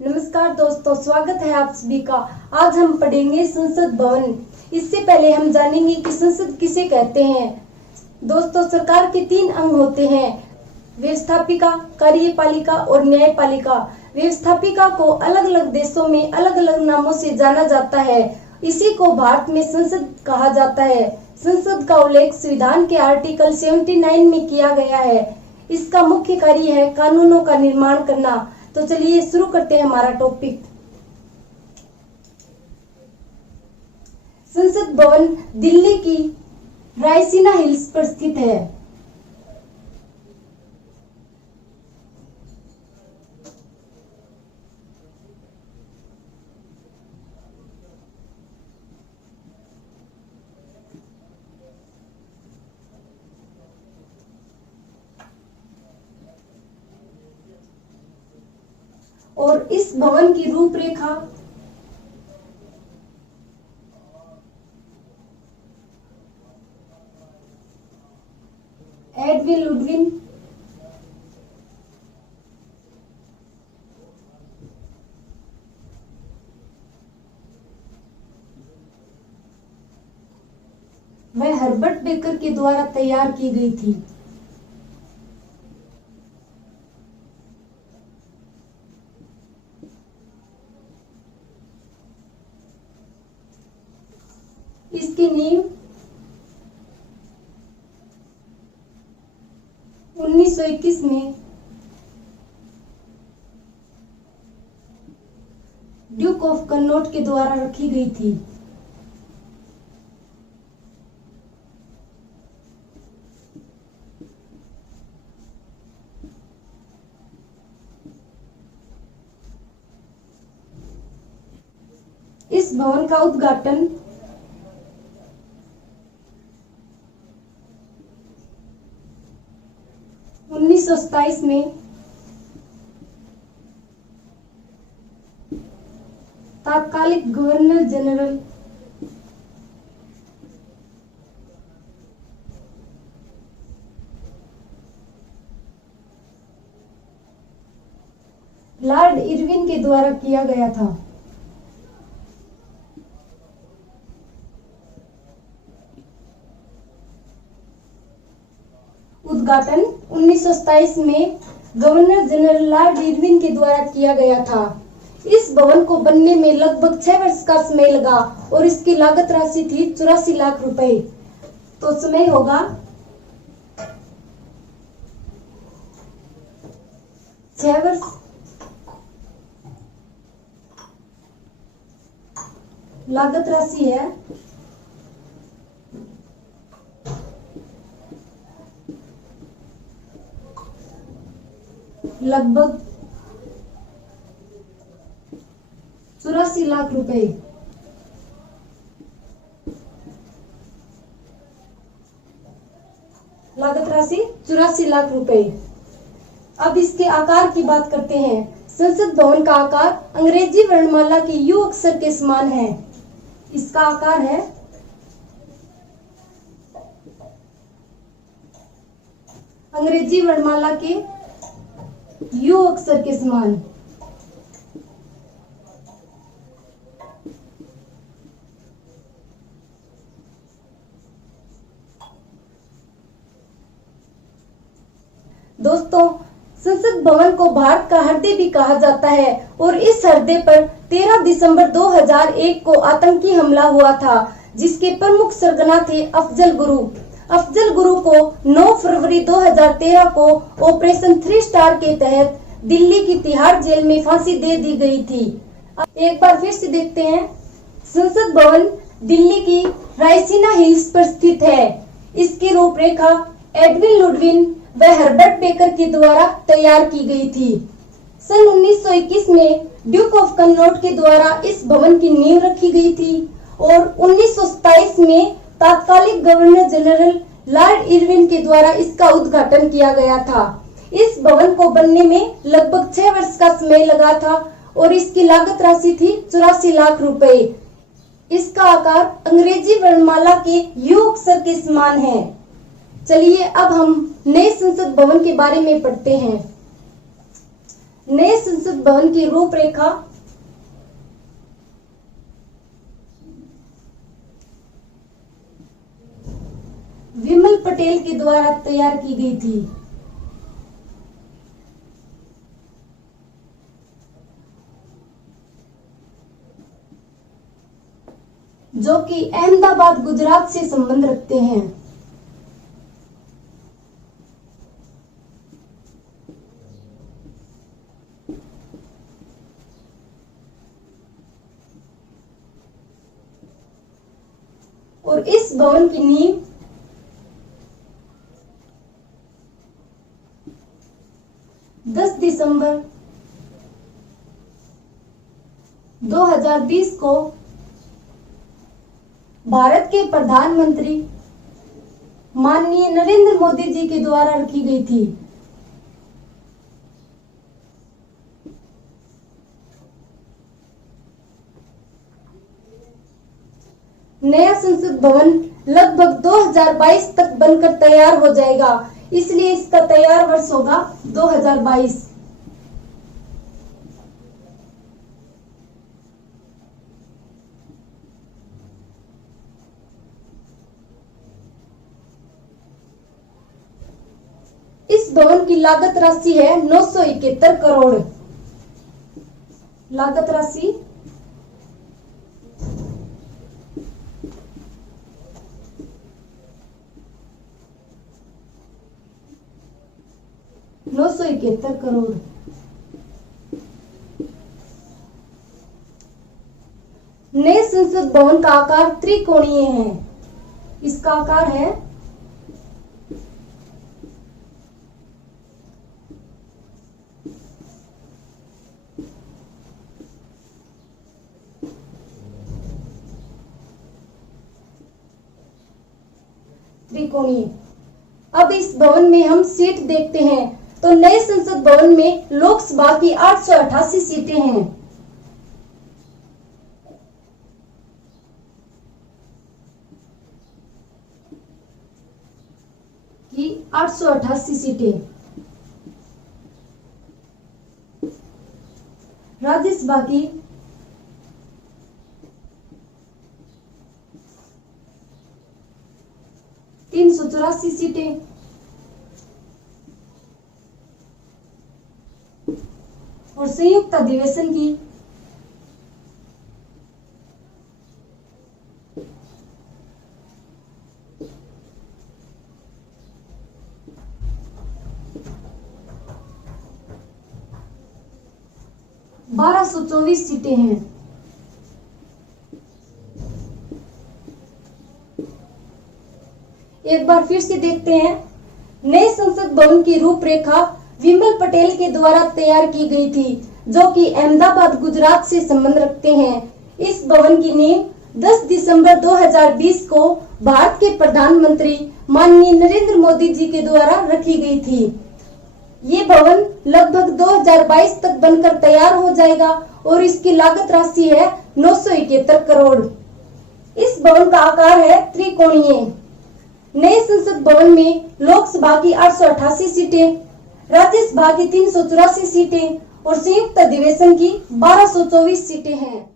नमस्कार दोस्तों, स्वागत है आप सभी का। आज हम पढ़ेंगे संसद भवन। इससे पहले हम जानेंगे कि संसद किसे कहते हैं। दोस्तों, सरकार के 3 अंग होते हैं: व्यवस्थापिका, कार्यपालिका और न्यायपालिका। व्यवस्थापिका को अलग अलग देशों में अलग अलग नामों से जाना जाता है। इसी को भारत में संसद कहा जाता है। संसद का उल्लेख संविधान के आर्टिकल 79 में किया गया है। इसका मुख्य कार्य है कानूनों का निर्माण करना। तो चलिए शुरू करते हैं हमारा टॉपिक। संसद भवन दिल्ली की रायसीना हिल्स पर स्थित है। और इस भवन की रूपरेखा एडविन लुडविन व हर्बर्ट बेकर के द्वारा तैयार की गई थी। इसकी नींव 1921 में ड्यूक ऑफ कनॉट के द्वारा रखी गई थी। इस भवन का उद्घाटन 1927 में तात्कालिक गवर्नर जनरल लॉर्ड इरविन के द्वारा किया गया था। उद्घाटन 1927 में गवर्नर जनरल लॉर्ड इरविन के द्वारा किया गया था। इस भवन को बनने में लगभग 6 वर्ष का समय लगा और इसकी लागत राशि थी 84 लाख रुपए। तो समय होगा 6 वर्ष। लागत राशि है लगभग 84 लाख रुपए। लागत राशि 84 लाख रुपए। अब इसके आकार की बात करते हैं। संसद भवन का आकार अंग्रेजी वर्णमाला के यू अक्षर के समान है। इसका आकार है अंग्रेजी वर्णमाला के यू अक्षर के समान। दोस्तों, संसद भवन को भारत का हृदय भी कहा जाता है और इस हृदय पर 13 दिसंबर 2001 को आतंकी हमला हुआ था, जिसके प्रमुख सरगना थे अफजल गुरु। अफजल गुरु को 9 फरवरी 2013 को ऑपरेशन 3 स्टार के तहत दिल्ली की तिहाड़ जेल में फांसी दे दी गई थी। एक बार फिर से देखते हैं। संसद भवन दिल्ली की रायसीना हिल्स पर स्थित है। इसकी रूपरेखा एडविन लुडविन व हर्बर्ट बेकर के द्वारा तैयार की गई थी। सन 1921 में ड्यूक ऑफ कनॉट के द्वारा इस भवन की नींव रखी गई थी और 1927 में तात्कालिक गवर्नर जनरल लॉर्ड इरविन के द्वारा इसका उद्घाटन किया गया था। इस भवन को बनने में लगभग 6 वर्ष का समय लगा था और इसकी लागत राशि थी 84 लाख रुपए। इसका आकार अंग्रेजी वर्णमाला के यू अक्षर के समान है। चलिए अब हम नए संसद भवन के बारे में पढ़ते हैं। नए संसद भवन की रूपरेखा विमल पटेल के द्वारा तैयार की गई थी। जो कि अहमदाबाद गुजरात से संबंध रखते हैं। और इस भवन की नींव 10 दिसंबर 2020 को भारत के प्रधानमंत्री माननीय नरेंद्र मोदी जी के द्वारा रखी गई थी। नया संसद भवन लगभग 2022 तक बनकर तैयार हो जाएगा, इसलिए इसका तैयार वर्ष होगा 2022। इस भवन की लागत राशि है 971 करोड़। लागत राशि 971 करोड़। नए संसद भवन का आकार त्रिकोणीय है। इसका आकार है त्रिकोणीय। अब इस भवन में हम सीट देखते हैं तो नए संसद भवन में लोकसभा की 888 सीटें हैं। की 888 सीटें। राज्यसभा की 384 सीटें। और संयुक्त अधिवेशन की 1224 सीटें हैं। एक बार फिर से देखते हैं। नए संसद भवन की रूपरेखा विमल पटेल के द्वारा तैयार की गई थी, जो कि अहमदाबाद गुजरात से संबंध रखते हैं। इस भवन की नींव 10 दिसंबर 2020 को भारत के प्रधानमंत्री माननीय नरेंद्र मोदी जी के द्वारा रखी गई थी। ये भवन लगभग 2022 तक बनकर तैयार हो जाएगा और इसकी लागत राशि है 971 करोड़। इस भवन का आकार है त्रिकोणीय। नए संसद भवन में लोकसभा की 888 सीटें, राज्यसभा की 384 सीटें और संयुक्त अधिवेशन की 1224 सीटें हैं।